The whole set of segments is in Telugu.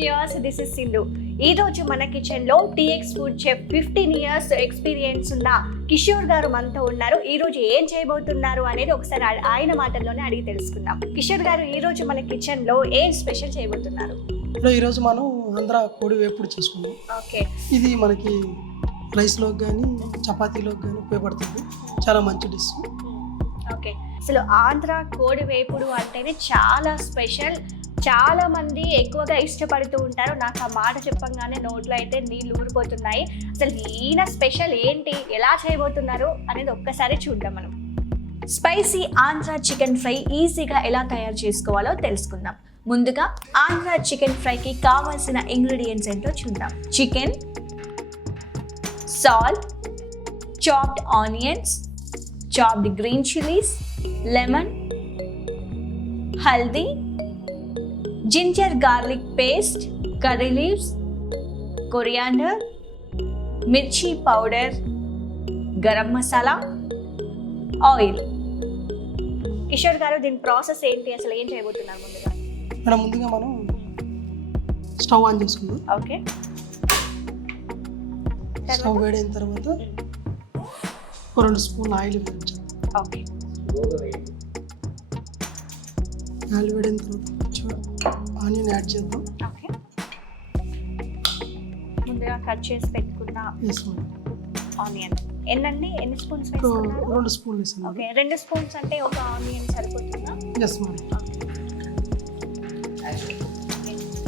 Viewers, this is Sindhu. ఈ రోజు మన కిచెన్ లో TX food chef 15 years experience ఉన్న కిషోర్ గారు మనతో ఉన్నారు. ఈ రోజు ఏం చేయబోతున్నారు అనేది ఒకసారి ఆయన మాటల్లోనే అడిగి తెలుసుకుందాం. కిషోర్ గారు, ఈ రోజు మన కిచెన్ లో ఏం స్పెషల్ చేయబోతున్నారు? ఈ రోజు మనం ఆంధ్ర కోడి వేపుడు చేసుకున్నాం. ఓకే, ఇది మనకి రైస్లోకి కానీ చపాతీలోకి కానీ ఉపయోగపడుతుంది. చాలా మంచి డిష్. ఓకే, అసలు ఆంధ్ర కోడి వేపుడు అంటేనే చాలా స్పెషల్. చాలా మంది ఎక్కువగా ఇష్టపడుతూ ఉంటారు. నాకు ఆ మాట చెప్పంగానే నోట్లో అయితే నీళ్ళు ఊరిపోతున్నాయి. అసలు ఈయన స్పెషల్ ఏంటి, ఎలా చేయబోతున్నారు అనేది ఒక్కసారి చూద్దాం మనం. స్పైసీ ఆంధ్ర చికెన్ ఫ్రై ఈజీగా ఎలా తయారు చేసుకోవాలో తెలుసుకుందాం. ముందుగా ఆంధ్ర చికెన్ ఫ్రైకి కావాల్సిన ఇంగ్రీడియంట్స్ ఏంటో చూద్దాం. Chicken, salt, chopped onions, chopped green chillies, lemon, haldi, ginger garlic paste, curry leaves, coriander, mirchi powder, garam masala, oil. Kishore garu, దీని ప్రాసెస్ ఏంటి, అసలు ఏం చేయబోతున్నారు? ముందుగా మనం స్టవ్ ఆన్ చేసుకుందాం. ఓకే, స్టవ్ వేడైన తర్వాత 2 స్పూన్లు ఆయిల్ వేయించాలి. ఓకే, ఆయిల్ వేడైన తర్వాత ఆనియన్ యాడ్ చేద్దాం. ఓకే, ముందుగా కట్ చేసి పెట్టుకున్న ఆనియన్ ఎన్ని స్పూన్స్ వేసుకున్నారు? 2 స్పూన్లు వేసాను. ఓకే, 2 స్పూన్స్ అంటే ఒక ఆనియన్ సరిపోతుందా? Yes madam.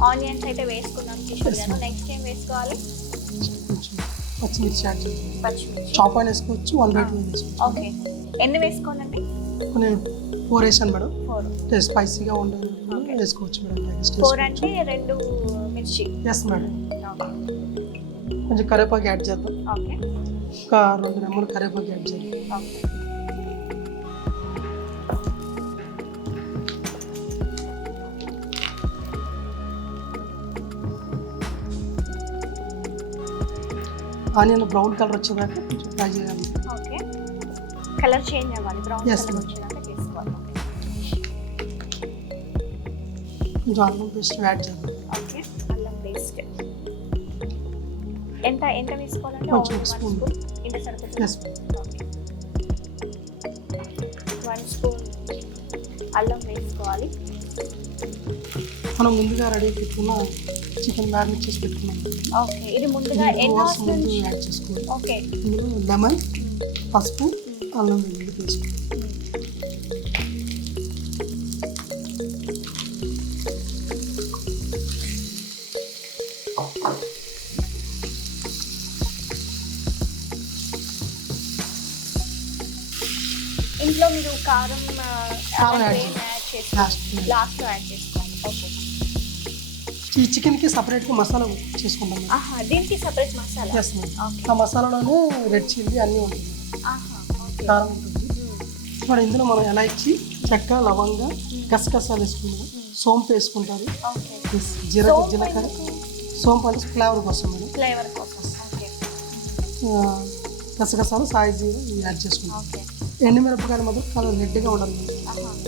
ఆనియన్స్ అయితే వేసుకున్నాం కిషోర్ గారు. నెక్స్ట్ ఏం వేసుకోవాలి? పచ్చిమిర్చి యాడ్ చేద్దాం. పచ్చిమిర్చి చాప్ అయిన వేసుకోవచ్చు, 1/2 వేసుకోవచ్చు. ఓకే, ఎన్ని వేసుకోవాలండి? నేను 4 వేసాను మేడం. 4 స్పైసీగా ఉండదు వేసుకోవచ్చు మేడం. 4 అంటే 2 మిర్చి. Yes madam. కొంచెం కరివేపాకు యాడ్ చేద్దాం. ఓకే, ఒక 2 రెమ్మలు కరివేపాకు యాడ్ చేద్దాం. ఓకే, ఆనియన్ బ్రౌన్ కలర్ వచ్చేదాకా కొంచెం ఫ్రై చేయాలి. ఓకే, కలర్ చేంజ్ అవ్వాలి, బ్రౌన్ Yes, కలర్ ma'am. వచ్చేదాకా చేసుకోవాలి. కొంచెం అల్లం పేస్ట్ యాడ్ చేద్దాం. ఓకే, అల్లం పేస్ట్ ఎంత వేసుకోవాలంటే కొంచెం ఒక స్పూన్. ఇంత సరిపోతుంది. ఎస్ ఓకే, 1 స్పూన్ అల్లం వేసుకోవాలి. మనం ముందుగా రెడీ పెట్టుకున్న చికెన్ మ్యారినేట్ చేసి పెట్టుకున్నాం. ఓకే, ఇది ముందుగా ఎన్ని అవర్స్ నుంచి యాడ్ చేసుకోవాలి. ఓకే, ఇందులో లెమన్, పసుపు, అల్లం వెల్లుల్లి పేస్ట్. ఇంట్లో మీరు కారం యాడ్ చేసి లాస్ట్లో లాస్ట్లో యాడ్ చేసుకోవాలి. ఓకే, ఈ చికెన్కి సపరేట్గా మసాలా చేసుకుంటాం. దీనికి separate masala. Yes madam. Okay, ఆ మసాలాలోనే రెడ్ చిల్లీ అన్నీ ఉంటుంది, ఓకే, కారం ఉంటుంది. ఇప్పుడు ఇందులో మనం ఇలాచి, చెక్క, లవంగ, గసగసాలు వేసుకుంటాం. సోంపు వేసుకుంటారు. ఓకే, జీలకర్ర. సోంపు అంటే ఫ్లేవర్ కోసం మేడం. ఫ్లేవర్ కోసం. ఓకే, గసగసాలు, సాయి జీరా యాడ్ చేసుకుంటాం. ఓకే, ఎండుమిరపకాయలు మాత్రం చాలా రెడ్గా ఉండాలి.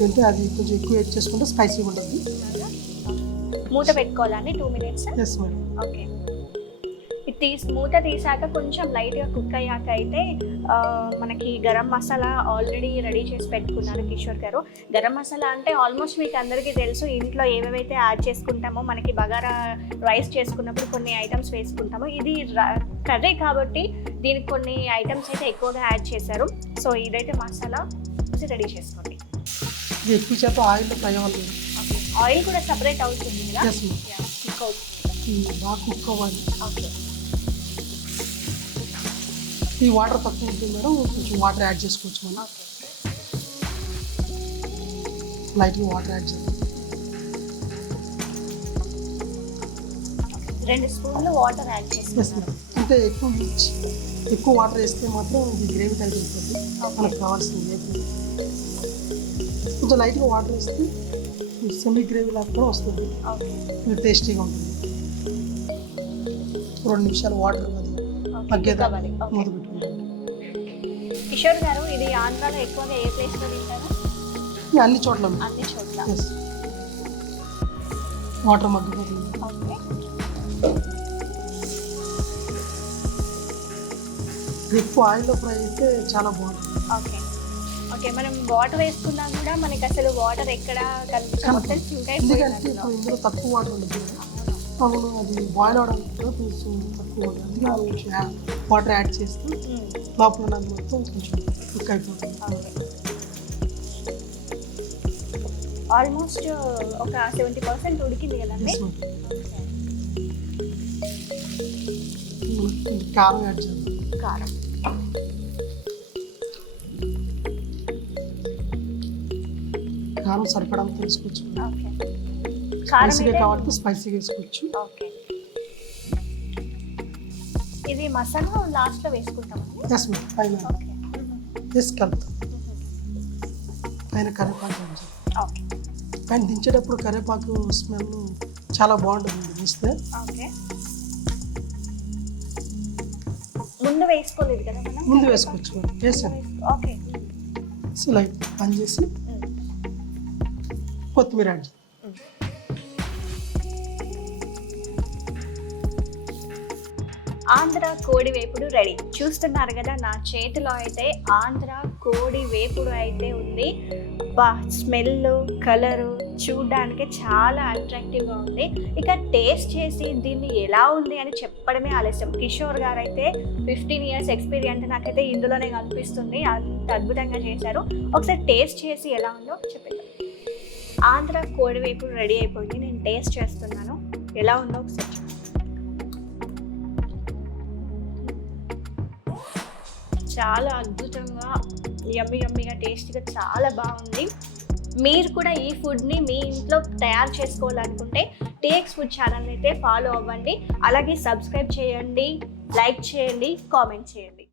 అంటే అది కొంచెం ఎక్కువ యాడ్ చేసుకుంటే స్పైసీగా ఉంటుంది. మూత పెట్టుకోవాలండి 2 minutes. Yes madam. ఓకే, ఇది మూత తీసాక కొంచెం లైట్గా కుక్ అయ్యాక అయితే మనకి గరం మసాలా ఆల్రెడీ రెడీ చేసి పెట్టుకున్నారు కిషోర్ గారు. గరం మసాలా అంటే ఆల్మోస్ట్ మీకు అందరికీ తెలుసు. ఇంట్లో ఏవేవైతే యాడ్ చేసుకుంటామో, మనకి బగారా రైస్ చేసుకున్నప్పుడు కొన్ని ఐటమ్స్ వేసుకుంటామో, ఇది కర్రీ కాబట్టి దీనికి కొన్ని ఐటమ్స్ అయితే ఎక్కువగా యాడ్ చేశారు. సో ఇదైతే మసాలా రెడీ చేసుకోండి. ఇది ఎక్కువ చేత ఆయిల్లో ఫ్రై అవ్వాలి. ఆయిల్ కూడా సపరేట్ అవుతుంది కదా? Yes madam. కుక్ అవుతుంది, బాగా కుక్ అవ్వాలి. ఓకే, ఈ వాటర్ తక్కువ ఉంటుంది మేడం, కొంచెం వాటర్ యాడ్ చేసుకోవచ్చు మనం. లైట్గా వాటర్ యాడ్ చేద్దాం. 2 స్పూన్లు వాటర్ యాడ్ ఎస్ చేస్తాం. మేడం. అంటే ఎక్కువ వాటర్ వేస్తే మాత్రం ఇది గ్రేవీ టైప్ అవుతుంది. మనకు కావాల్సిన గ్రేవీ కొంచెం లైట్గా వాటర్ వేస్తే సెమీ గ్రేవీ లాగా కూడా వస్తుంది. టేస్టీగా ఉంటుంది. 2 నిమిషాలు వాటర్ మగ్గేదా మూత పెట్టుకుంటాం. కిషోర్ గారు, ఇది ఆంధ్రాలో ఎక్కువగా ఏ ప్లేస్లో తింటారు? అన్ని చోట్ల. అన్ని చోట్ల. వాటర్ మగ్గిపోతుంది. ఓకే ఎక్కువ ఆయిల్లో ఫ్రై అయితే చాలా బాగుంటుంది. ఓకే ఓకే మనం వాటర్ వేసుకున్నా కూడా మనకి అసలు వాటర్ ఎక్కడ కనిపించకపోతే సింక్ ఎందుకంటే ఇప్పుడు ఇందులో తక్కువ వాటర్ ఉంటుంది. అవును, అది బాయిల్ అవడానికి కూడా కొంచెం తక్కువ ఉంటుంది. అందుకే మనం కొంచెం వాటర్ యాడ్ చేస్తే లోపల నాకు మొత్తం కొంచెం కుక్ అయిపోతుంది. ఆల్మోస్ట్ ఒక 70% ఉడికింది కదండి. కారం యాడ్ చేయాలి. కారం కారం సరిపడంత వేసుకోవచ్చు. ఓకే స్పైసీగా కావాలంటే స్పైసీగా వేసుకోవచ్చు. ఓకే ఇది మసాలా లాస్ట్లో వేసుకుంటామండి. Yes ma'am. పైన ఓకే వేసి కలుపుతాం. పైన కరివేపాకు వేయించాలి. ఓకే పైన దించేటప్పుడు కరివేపాకు స్మెల్ చాలా బాగుంటుంది వేస్తే. ఓకే ముందు వేసుకోలేదు కదా మనం? ముందు వేసుకోవచ్చు. వేసాను. ఓకే సో లైట్ పని చేసి కొత్తిమీర యాడ్ చేయాలి. ఆంధ్ర కోడి వేపుడు రెడీ. చూస్తున్నారు కదా నా చేతిలో అయితే ఆంధ్ర కోడి వేపుడు అయితే ఉంది. బా స్మెల్ కలరు చూడడానికి చాలా అట్రాక్టివ్గా ఉంది. ఇక టేస్ట్ చేసి దీన్ని ఎలా ఉంది అని చెప్పడమే ఆలస్యం. కిషోర్ గారు అయితే 15 years ఎక్స్పీరియన్స్ నాకైతే ఇందులోనే కనిపిస్తుంది. అంత అద్భుతంగా చేశారు. ఒకసారి టేస్ట్ చేసి ఎలా ఉందో చెప్పండి. ఆంధ్ర కోడి వేపుడు రెడీ అయిపోయింది. నేను టేస్ట్ చేస్తున్నాను. ఎలా ఉందో ఒకసారి చాలా అద్భుతంగా యమ్మీగా టేస్టీగా చాలా బాగుంది. మీరు కూడా ఈ ఫుడ్ని మీ ఇంట్లో తయారు చేసుకోవాలనుకుంటే టేక్స్ ఫుడ్ ఛానల్ అయితే ఫాలో అవ్వండి. అలాగే సబ్స్క్రైబ్ చేయండి, లైక్ చేయండి, కామెంట్ చేయండి.